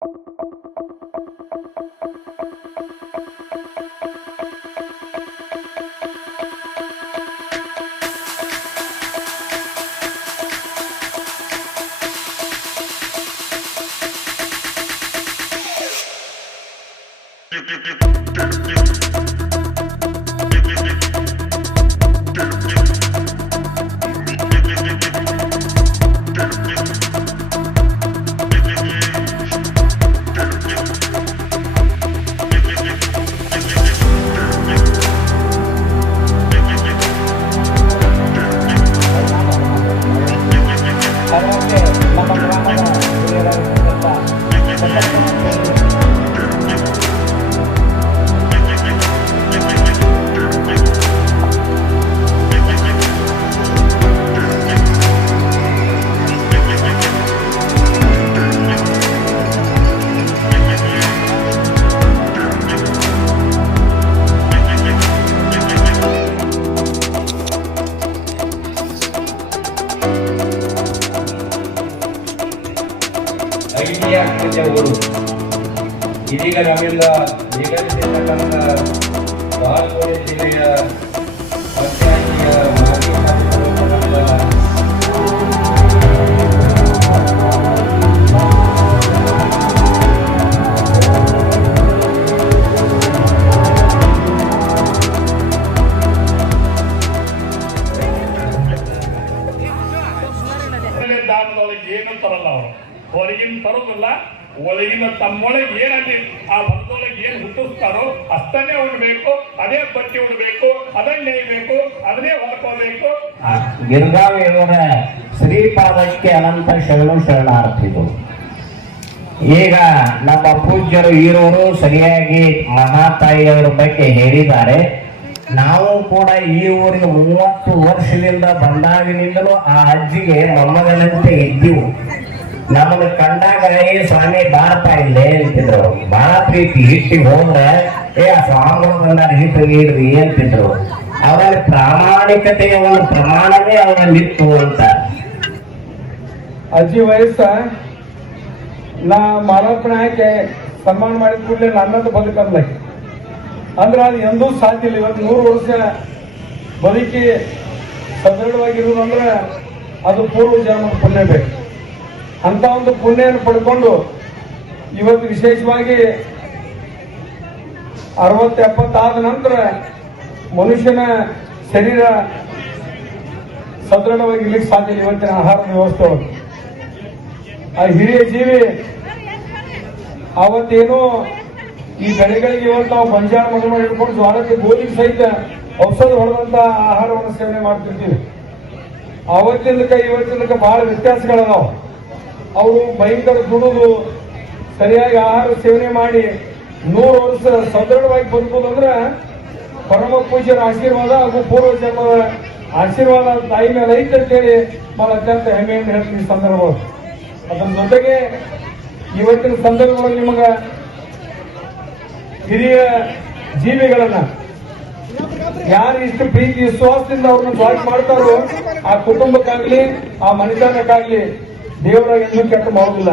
ಊರು ಇದೀಗ ನಮ್ಮೆಲ್ಲ ನಿಗದಿಸಿರ್ತಕ್ಕಂಥ ಬಾಗಲಕೋಟೆ ಜಿಲ್ಲೆಯ ಪಂಚಾಯಿತಿಯ ಮಾಜಿ ಏನು ತರಲ್ಲ ಅವರು ಹೊರಗಿನ ತರೋದಿಲ್ಲ, ಒಳಗಿನ ತಮ್ಮೊಳಗೆ ಏನಲ್ಲಿ ಆ ಭಕ್ತೊಳಗೆ ಏನು ಹುಟ್ಟಿಸ್ತಾರೋ ಅಷ್ಟನ್ನೇ ಉಣ್ಬೇಕು, ಅದೇ ಬಟ್ಟೆ ಉಣ್ಬೇಕು, ಅದನ್ನೇ ನೇಯ್ಬೇಕು, ಅದನ್ನೇ ಹೊರ್ಕೋಬೇಕು. ಗಿರ್ಗಾವಿಯವರ ಶ್ರೀಪಾದಕ್ಕೆ ಅನಂತ ಶರಣಾರ್ಥಿಗಳು. ಈಗ ನಮ್ಮ ಪೂಜ್ಯರು ಈರೋರು ಸರಿಯಾಗಿ ಮಹಾತಾಯಿಯವರ ಬಗ್ಗೆ ಹೇಳಿದ್ದಾರೆ. ನಾವು ಕೂಡ ಈ ಊರಿಗೆ 30 ವರ್ಷದಿಂದ ಬಂದಾಗಿನಿಂದಲೂ ಆ ಅಜ್ಜಿಗೆ ಮೊಮ್ಮಗನಂತೆ ಇದ್ದೀವು. ನಮ್ಮನ್ನು ಕಂಡಾಗ ಸ್ವಾಮಿ ಭಾರತ ಇಲ್ಲೇ ಅಂತಿದ್ರು. ಬಹಳ ಪ್ರೀತಿ ಹಿಟ್ಟಿಗೆ ಹೋದ್ರೆ ಆ ಸ್ವಾಮಿಗಳು ಬಂದಾಗ ಹಿಟ್ಟು ನೀಡ್ರಿ ಅಂತಿದ್ರು. ಅವರಲ್ಲಿ ಪ್ರಾಮಾಣಿಕತೆಯ ಒಂದು ಪ್ರಮಾಣವೇ ಅವರಲ್ಲಿತ್ತು ಅಂತ. ಅಜ್ಜಿ ವಯಸ್ಸ ನಾ ಮಾಲಾರ್ಪಣೆ ಹಾಕಿ ಸನ್ಮಾನ ಮಾಡಿದ ಕೂಡಲೇ ನನ್ನಂತ ಬದುಕಲ್ಲ ಅಂದ್ರೆ ಅದು ಎಂದೂ ಸಾಧ್ಯ ಇಲ್ಲ. ಇವತ್ತು 100 ವರ್ಷ ಬದುಕಿ ಸದೃಢವಾಗಿರುವುದಂದ್ರೆ ಅದು ಪೂರ್ವ ಜನ್ಮದ ಪುಣ್ಯ ಬೇಕು. ಅಂತ ಒಂದು ಪುಣ್ಯವನ್ನು ಪಡ್ಕೊಂಡು ಇವತ್ತು ವಿಶೇಷವಾಗಿ 60-70 ಆದ ನಂತರ ಮನುಷ್ಯನ ಶರೀರ ಸದೃಢವಾಗಿ ಇರ್ಲಿಕ್ಕೆ ಸಾಧ್ಯ ಇಲ್ಲ. ಇವತ್ತಿನ ಆಹಾರದ ವ್ಯವಸ್ಥೆ ಒಳಗೆ ಆ ಹಿರಿಯ ಜೀವಿ ಅವತ್ತೇನೋ ಈ ಬೆಳೆಗಳಿಗೆ ಇವತ್ತು ನಾವು ಬಂಜಾರ ಮಗನ ಹಿಡ್ಕೊಂಡು ಜ್ವಾಳಕ್ಕೆ ಗೋಧಿಗೆ ಸಹಿತ ಔಷಧ ಹೊಡೆದಂತ ಆಹಾರವನ್ನು ಸೇವನೆ ಮಾಡ್ತಿರ್ತೀವಿ. ಅವತ್ತಿಂದಕ್ಕೆ ಇವತ್ತಿಂದಕ್ಕೆ ಬಹಳ ವ್ಯತ್ಯಾಸಗಳದಾವ. ಅವರು ಭಯಂಕರ ದುಡಿದು ಸರಿಯಾಗಿ ಆಹಾರ ಸೇವನೆ ಮಾಡಿ 100 ವರ್ಷ ಸದೃಢವಾಗಿ ಬದುಕೋದಂದ್ರೆ ಪರಮ ಪೂಜ್ಯರ ಆಶೀರ್ವಾದ ಹಾಗೂ ಪೂರ್ವ ಜನ್ಮದ ಆಶೀರ್ವಾದ ತಾಯಿ ಮೇಲೆ ಐತೆ ಅಂತೇಳಿ ಬಹಳ ಅತ್ಯಂತ ಹೆಮ್ಮೆಯಿಂದ ಹೇಳ್ತೀನಿ ಈ ಸಂದರ್ಭ. ಅದರ ಜೊತೆಗೆ ಇವತ್ತಿನ ಸಂದರ್ಭದಲ್ಲಿ ನಿಮಗ ಹಿರಿಯ ಜೀವಿಗಳನ್ನ ಯಾರು ಇಷ್ಟು ಪ್ರೀತಿ ವಿಶ್ವಾಸದಿಂದ ಅವ್ರನ್ನ ದ್ವಾರ ಮಾಡ್ತಾರೋ ಆ ಕುಟುಂಬಕ್ಕಾಗ್ಲಿ ಆ ಮನುಷ್ಯನಕ್ಕಾಗ್ಲಿ ದೇವರ ಎಂದೂ ಕೆಟ್ಟ ಮಾಡುವುದಿಲ್ಲ.